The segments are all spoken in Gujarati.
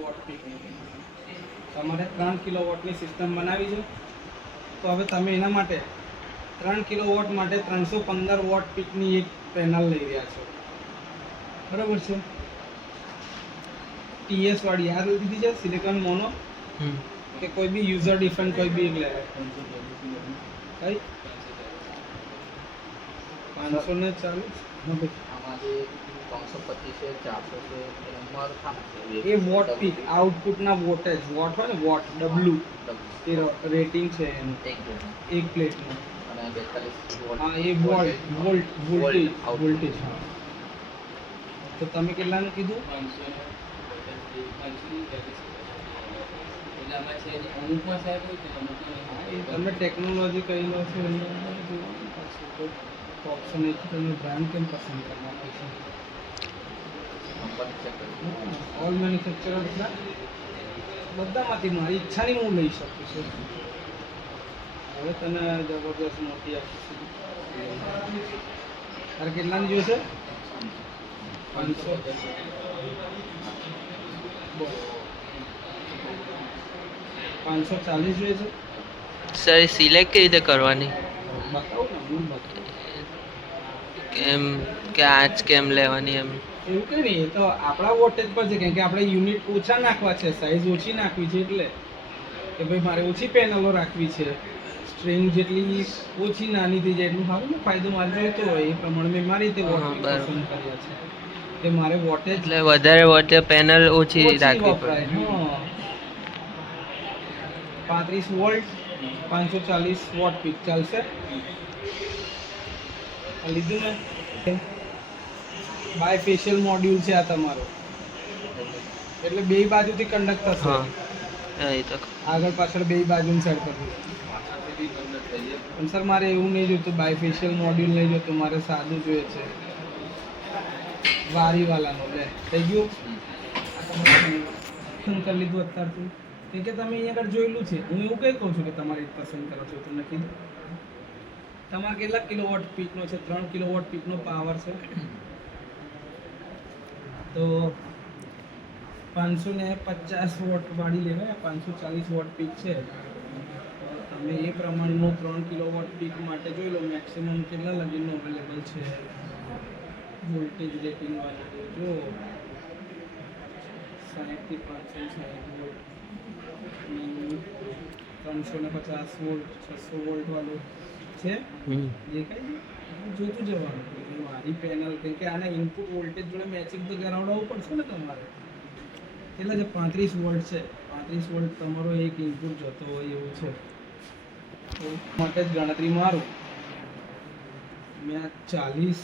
કિલોવોટ પીકની તમારે 3 કિલોવોટની સિસ્ટમ બનાવી છે. તો હવે તમે એના માટે 3 કિલોવોટ માટે 315 વોટ પીકની એક પેનલ લઈ રહ્યા છો, બરાબર છે. ટીએસ વાળી યાદ લીધી છે, સિલિકોન મોનો કે કોઈ બી યુઝર ડિફરન્ટ કોઈ બી એક લેવાય. કઈ 540 એ વોટ પીક આઉટપુટના વોટેજ વોટ હોય ને વોટ ડબલ્યુ એ રેટિંગ છે એનું એક પ્લેટનું. હા એ વોલ્ટેજ. તો તમે કેટલાનું કીધું? તમે ટેકનોલોજી કઈ લો છો ઓપ્શન એક તમે બ્રાન્ડ કેમ પસંદ કરવાના છે? ઓલ મેન્યુફેક્ચરર બધામાંથી મારી ઈચ્છાની હું લઈ શકું છું. હવે તને જબરદસ્ત મોટી આપીશું. તારે કેટલાની જોઈશે? 500. 540 જોઈએ છે. સર સિલેક્ટ કઈ રીતે કરવાની? બતાવું ને હું બતાવું. કેમ કે આજ કેમ લેવાની એમ? એવું કંઈ નહીં, એ તો આપણા વોટેજ પર છે. કેમ કે આપણે યુનિટ ઓછા નાખવા છે, સાઇઝ ઓછી નાખવી છે, એટલે કે ભાઈ મારે ઓછી પેનલો રાખવી છે, સ્ટ્રિંગ જેટલી ઓછી નાની થઈ જાય એટલું સારું ને ફાયદો મારે જોઈતો હોય એ પ્રમાણે મેં મારી રીતે વોટેજ પસંદ કર્યા છે કે મારે વોટેજ એટલે વધારે વોટ પેનલ ઓછી રાખવી વપરાય. પડે. હા 35 વોલ્ટ 540 વોટ પીક ચાલશે. આ લીધું ને બાય ફેશિયલ મોડ્યુલ છે આ તમારો, એટલે બે બાજુથી કન્ડક્ટ થશે. હા એ તો આગળ પાછળ બે બાજુની સાઈડ પર. પણ સર મારે એવું નહીં જોઈતું, બાય ફેશિયલ મોડ્યુલ નહીં જોઈતું, મારે સાદું જોઈએ છે વારીવાલાનું. લે થઈ ગયું. પસંદ કરી લીધું અત્યારથી, કેમ કે તમે અહીંયા આગળ જોયેલું છે. હું એવું કંઈ કહું છું કે તમારે પસંદ કરો છો, તમને કીધું. તમારે કેટલા કિલોવોટ પીકનો છે? 3 કિલોવોટ પીકનો પાવર છે. તો 550 વોટ વાળી લેવાય. 540 વોટ પીક છે. તમે એ પ્રમાણનું 3 કિલોવોટ પીક માટે જોઈ લો મેક્સિમમ કેટલા લગીનું અવેલેબલ છે વોલ્ટેજ રેટિંગ વાળું. જો 60 થી 560 વોલ્ટ, 350 વોલ્ટ, 600 વોલ્ટ વાળું છે. એ કઈ જોતું જવાનું મારી પેનલ, કેમ કે આના ઇનપુટ વોલ્ટેજ જોડે મેચિંગ તો કરાવડાવવું પડશે ને તમારે. કેટલા છે? 35 વોલ્ટ છે. 35 વોલ્ટ તમારો એક ઇનપુટ જતો હોય એવું છે. તો માટે જ ગણતરી મારું મેં 40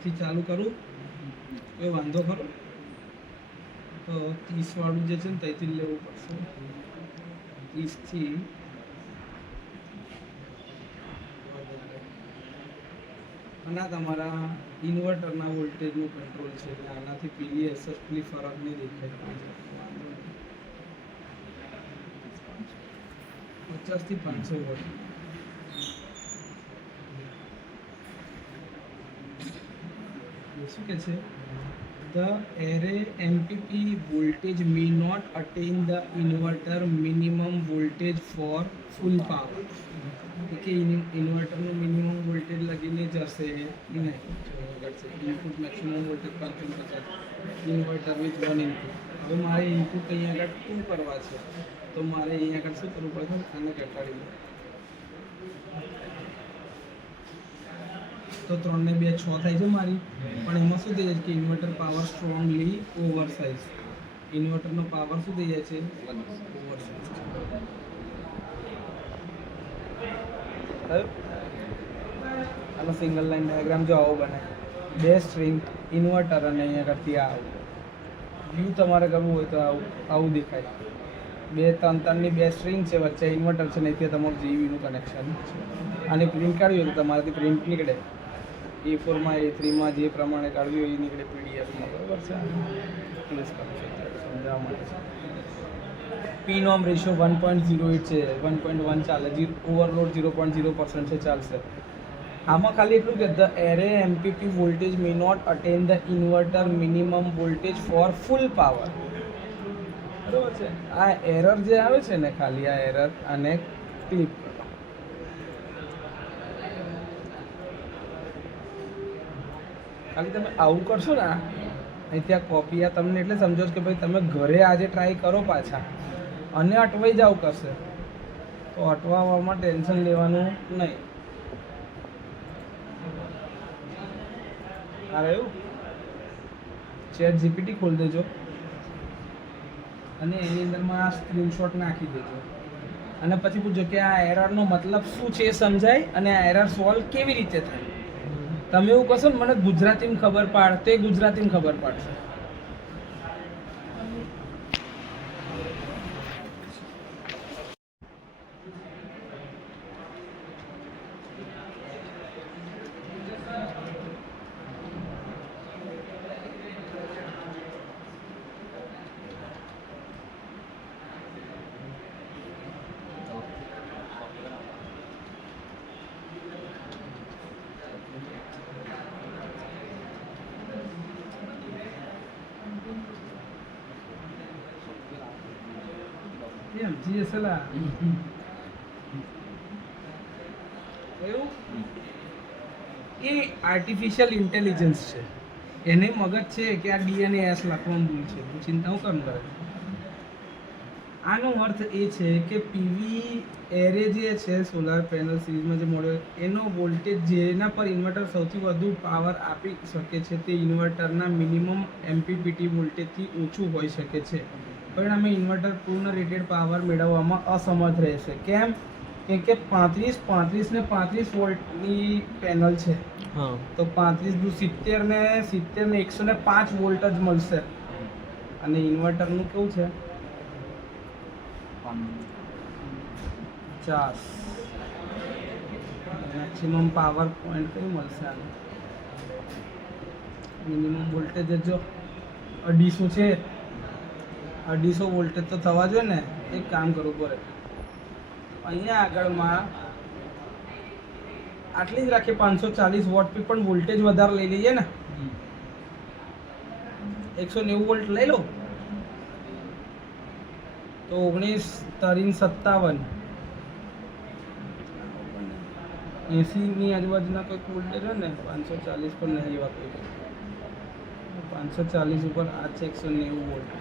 થી ચાલુ કરું, કોઈ વાંધો ખરો? તો 30 વાળું જે છે ને ત્યાંથી લેવું પડશે. 30 થી અને તમારા ઇન્વર્ટરના વોલ્ટેજનું કંટ્રોલ છે, એટલે આનાથી પીલી એસએસપી ફરક નહીં દેખાય. 50 થી 500 વોટ. શું કે છે? The array MPP voltage may not attain the inverter minimum voltage for full power. કે ઇન્વર્ટરનું મિનિમમ વોલ્ટેજ લગીને જશે નહીં. Input maximum voltage 550, inverter with 1 input. હવે મારે ઇનપુટ અહીંયા આગળ 2 કરવા છે, તો મારે અહીંયા આગળ શું કરવું પડશે? આને ઘટાડી દો તો 3 ને 2 6 થાય છે મારી. પણ એમાં શું થઈ જાય કે ઇન્વર્ટર પાવર સ્ટ્રોંગલી ઓવરસાઇઝ. ઇન્વર્ટરનો પાવર શું થઈ જાય છે? ઓવરસાઇઝ. આનો સિંગલ લાઈન ડાયાગ્રામ જો આવો બને, 2 સ્ટ્રિંગ ઇન્વર્ટર અને અહીંયા કરતી આવું વ્યૂ તમારે કરવું હોય તો આવું દેખાય. 2 3 સ્ટ્રિંગ છે, વચ્ચે ઇન્વર્ટર છે, નહીં તમારું જીવીનું કનેક્શન છે. આની પ્રિન્ટ કાઢવી હોય તો તમારાથી પ્રિન્ટ નીકળે. A4માં A3માં જે પ્રમાણે કાઢવી હોય એ નીકળે પીડીએફમાં, બરાબર છે. પ્લસ કરું છું સમજાવવા માટે છે. પીનોમ રેશિયો 1.08 છે, 1.1 ચાલે. ઓવરલોડ 0.0% છે, ચાલશે. આમાં ખાલી એટલું કે the array MPP voltage may not attain the inverter minimum voltage for full power. બરોબર છે. આ એરર જે આવે છે ને, ખાલી આ એરર અને ક્લિક કરો. ખાલી તમે આવું કરશો ને, અહીં ત્યાં કોપી આ તમને એટલે સમજો છો કે ભાઈ તમે ઘરે આજે ટ્રાય કરો પાછા અને અટવાઈ જાવ કશે તો અટવાવામાં ટેન્શન લેવાનું નહીં. આ રહ્યું ચેટ જીપીટી ખોલી દેજો અને એની અંદરમાં આ સ્ક્રીનશોટ નાખી દેજો અને પછી પૂછજો કે આ એરરનો મતલબ શું છે એ સમજાય અને આ એરર સોલ્વ કેવી રીતે થાય. તમે એવું કશો ને મને ગુજરાતીમાં ખબર પાડ, તે ગુજરાતીમાં ખબર પાડશે. એમ GSL એવું એ આર્ટિફિશિયલ ઇન્ટેલિજન્સ છે. એને મગજ છે કે આ DNA S લખવાનું ભૂલ છે, તું ચિંતા હું કેમ કરે. આનો અર્થ એ છે કે પીવી એરે જે છે સોલાર પેનલ સિરીઝમાં જે મોડેલ એનો વોલ્ટેજ જેના પર ઇન્વર્ટર સૌથી વધુ પાવર આપી શકે છે તે ઇન્વર્ટરના મિનિમમ MPPT વોલ્ટેજથી ઓછું હોઈ શકે છે. પરિણામે ઇન્વર્ટર પૂર્ણ રેટેડ પાવર મેળવવામાં અસમર્થ રહેશે. કેમ? કેમ કે 35 ને 35 વોલ્ટની પેનલ છે. હા તો 35 દુ 70 ને 105 વોલ્ટ જ મળશે. અને ઇન્વર્ટરનું કેવું છે 50. મેક્સિમમ પાવર પોઈન્ટ કયું મળશે આનું? મિનિમમ વોલ્ટેજ જો 250 છે, 250 વોલ્ટેજ તો થવા જોઈએ ને. એક કામ કરવું પડે, અહીંયા આગળમાં આટલી જ રાખીએ 540 વોટ પી, પણ વોલ્ટેજ વધારે લઈ લઈએ ને 190 વોલ્ટ લઈ લો તો 19 80 ની આજુબાજુના કોઈ વોલ્ટેજ હોય ને 540 પર નહીં એવા કોઈ 540 ઉપર આ છે 190 વોલ્ટ.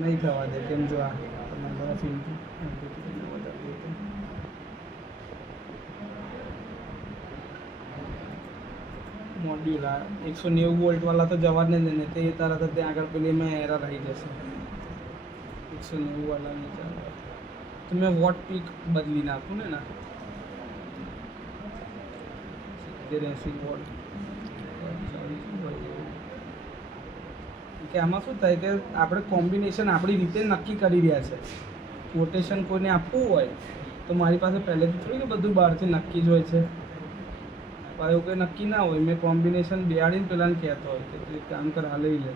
નહીં થવા દે કેમ જો આ તમારા મોડ્યુલ આ 190 વોલ્ટ વાળા તો જવા જ નહીં દે, તે તરત જ ત્યાં આગળ પેલી એમાં એરર આવી જશે. 190 વાળા નહીં ચાલે તો મેં વોટ પીક બદલી નાખું ને 80 વોટ. કે આમાં શું થાય કે આપણે કોમ્બિનેશન આપણી રીતે નક્કી કરી રહ્યા છે. કોટેશન કોઈને આપવું હોય તો મારી પાસે પહેલેથી થોડી કે બધું બહારથી નક્કી જ હોય છે. પણ એવું કંઈ નક્કી ના હોય, મેં કોમ્બિનેશન બેહાડીને પેલાને કહેતો હોય કે તું એક કામ કર આ લઈ લે.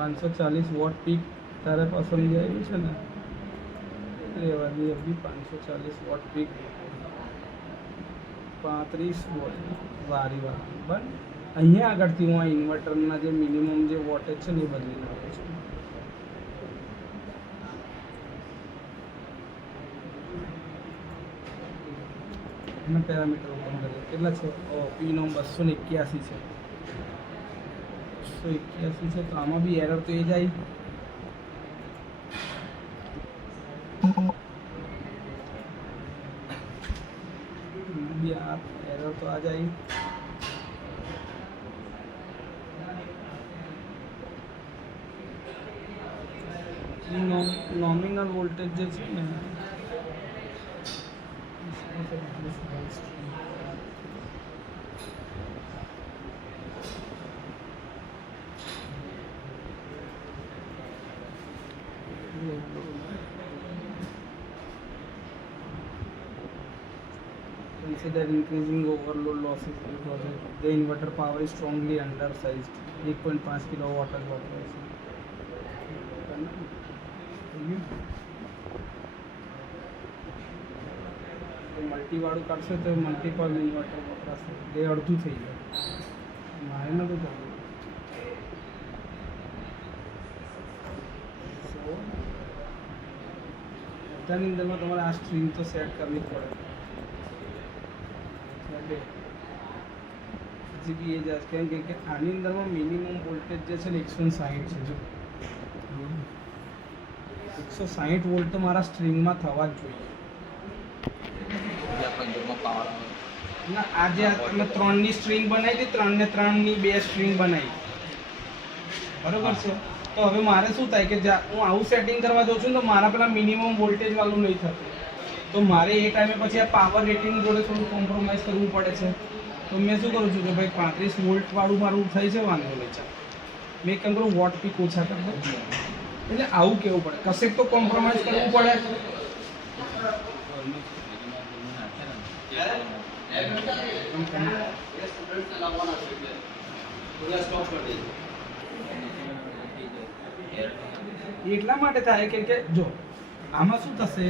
$540 વોટ પીક તારે પસંદ આવ્યું છે ને, રહેવા દે. અભી 540 વોટ પીક 35 વોટ વારી બરાબર. અહીંયા આગળથી હું આ ઇન્વર્ટરના જે મિનિમમ જે વોટેજ છે ને એ બદલી નાખું છું. એના પેરામીટર ઓપન કરીએ. કેટલા છે? પી નો 281 છે. 281 છે તો આમાં બી એરર તો એ જાય. एरर तो आ जाए. नॉमिनल वोल्टेज जो है ने consider increasing overload losses because the inverter power is strongly undersized. 1.5 kilowatt જ વપરાય છે. મલ્ટીવાળું કરશે તો મલ્ટીપલ ઇન્વર્ટર વપરાશે, એ અડધું થઈ જાય. મારે નતું કરવું. બધાની અંદરમાં તમારે આ સ્ટ્રીમ તો સેટ કરવી પડે. હજી બી એ જ કેમ કે આની અંદરમાં મિનિમમ વોલ્ટેજ જે છે ને 160 છે. જો 160 વોલ્ટ તો મારા સ્ટ્રીમમાં થવા જ જોઈએ. ના આજે તમે 3ની સ્ટ્રિંગ બનાવી હતી, 3 ને 3ની 2 સ્ટ્રિંગ બનાવી, બરોબર છે. તો હવે મારે શું થાય કે હું આવું સેટિંગ કરવા જાઉં છું તો મારા પેલા મિનિમમ વોલ્ટેજ વાળું નહીં થતું, તો મારે એ ટાઈમે પછી આ પાવર રેટિંગ જોડે થોડું કોમ્પ્રોમાઇઝ કરવું પડે છે. તો મેં શું કરું છું કે ભાઈ 35 વોલ્ટ વાળું મારું થઈ છે, વાંધો નહીં, ચાલ મેં કેમ કરું વોટ પીક ઓછા કરી દઉં. એટલે આવું કેવું પડે, કશેક તો કોમ્પ્રોમાઇઝ કરવું પડે. એટલા માટે થાય કેમ કે જો આમાં શું થશે,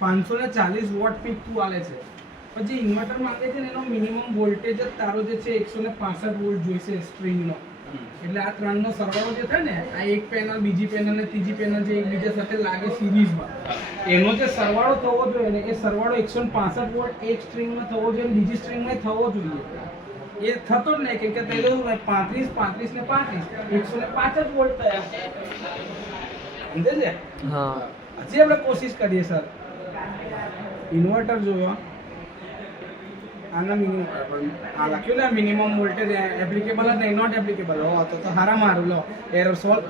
540 વોટ પીક તું આલે છે, પણ જે ઇન્વર્ટર માંગે છે ને એનો મિનિમમ વોલ્ટેજ જ તારો જે છે 165 વોલ્ટ જોઈશે સ્ટ્રિંગનો. એટલે આ ત્રણનો સરવાળો જે થાય ને, આ એક પેનલ બીજી પેનલ ને ત્રીજી પેનલ જે એકબીજા સાથે લાગે સિરીઝમાં, એનો જે સરવાળો થવો જોઈએ ને, એ સરવાળો 165 વોલ્ટ એક સ્ટ્રિંગમાં થવો જોઈએ, બીજી સ્ટ્રિંગમાં થવો જોઈએ. એ થતો જ નહીં કેમ કે પહેલો 35 35 ને 35 105 જ વોલ્ટ થયા. સમજે છે? હા. હજી આપણે કોશિશ કરીએ સર. ઇન્વર્ટર જોયો, આના મિનિમમ આ લખ્યું ને મિનિમમ વોલ્ટેજ એપ્લિકેબલ જ નહીં, નોટ એપ્લિકેબલ. હો તો હારા મારું લો, એરર સોલ્વ.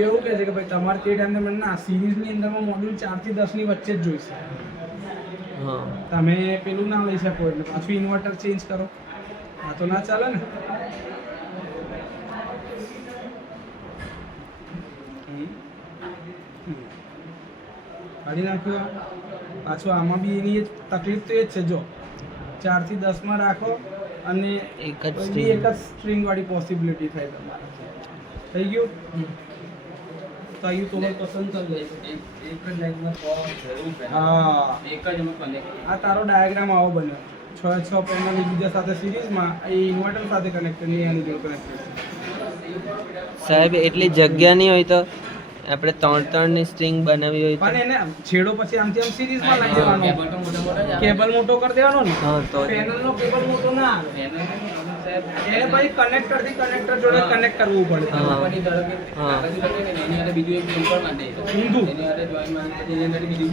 એવું કહે છે કે ભાઈ તમારે તે ટાઈમે મને ના સિરીઝની અંદરમાં મોડ્યુલ 4 થી 10 ની વચ્ચે જ જોઈશે. તમે પેલું ના લઈ શકો એટલે પાછું ઇન્વર્ટર ચેન્જ કરો. આ તો ના ચાલે ને. કાઢી નાખ્યો. પાછું આમાં બી એની તકલીફ તો એ જ છે, જો 4 થી 10 માં રાખો અને એક જ સ્ટ્રિંગ વાળી પોસિબિલિટી થાય તમારે. થઈ ગયું? તો આયુ તમારે પસંદ કરી જાય એક જ લાઈનમાં હા એક જ એમાં કનેક્ટ. આ તારો ડાયાગ્રામ આવો બન્યો, 6 પેનલ એકબીજા સાથે સિરીઝમાં, એ ઇન્વર્ટર સાથે કનેક્ટેડ નહીં, આની જોડે કનેક્ટેડ. સાહેબ એટલી જગ્યા નહીં હોય તો આપણે 3 ની સ્ટ્રિંગ બનાવી હોય પણ એને છેડો પછી આમથી આમ સિરીઝમાં લઈ જવાનો, કેબલ મોટો કરી દેવાનો ને. હા તો પેનલનો કેબલ મોટો ના આવે, એને પછી કનેક્ટર થી કનેક્ટર જોડે કનેક્ટ કરવું પડે.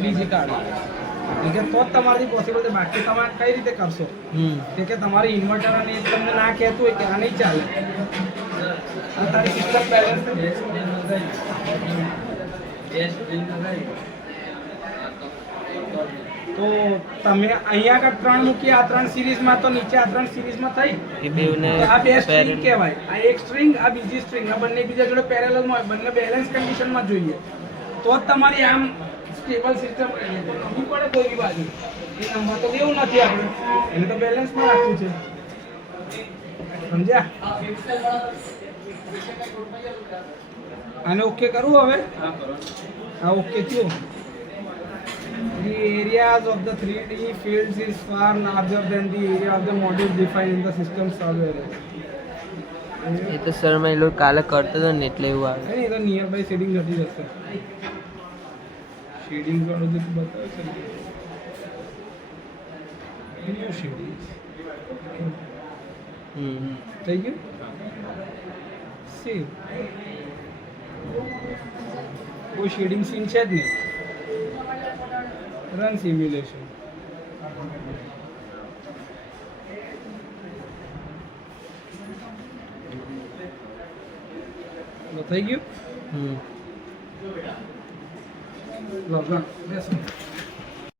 બીજી કાઢો કે તો જ તમારાથી પોસિબલ છે, બાકી તમે કઈ રીતે કરશો? કે તમારી ઇન્વર્ટર અને તમને ના કહેતું હોય કે આ નહીં ચાલે, તારી સિસ્ટમ બેલેન્સ તો તમે અહીંયા આગળ 3 મૂકી, આ 3 સિરીઝમાં, તો નીચે આ 3 સિરીઝમાં થઈ, આ 2 સ્ટ્રિંગ કહેવાય. આ એક સ્ટ્રિંગ, આ બીજી સ્ટ્રિંગ, આ બંને બીજા જોડે પેરેલલમાં હોય, બંને બેલેન્સ કન્ડિશનમાં જોઈએ, તો જ તમારી આમ સ્ટેબલ સિસ્ટમ નવી પડે કોઈ બી બાજુ. એ નંબર તો એવું નથી, આપણે એને તો બેલેન્સમાં રાખવું છે. સમજ્યા? આને ઓકે કરવું હવે? હા ઓકે થયું. The areas of the 3D fields is far larger than the area of the modules defined in the system software. એ તો સર મેં લોકો કાલે કરતો હતો ને એટલે એવું આવે. એ તો નિયર બાય શેડિંગ થતી જશે. શેડિંગ વાળું જે બતાવે છે ન્યુ શેડિંગ થઈ ગયું. સેવ. કોઈ શેડિંગ સીન છે જ નહીં. Run simulation. થઈ ગયું. લો બેસો.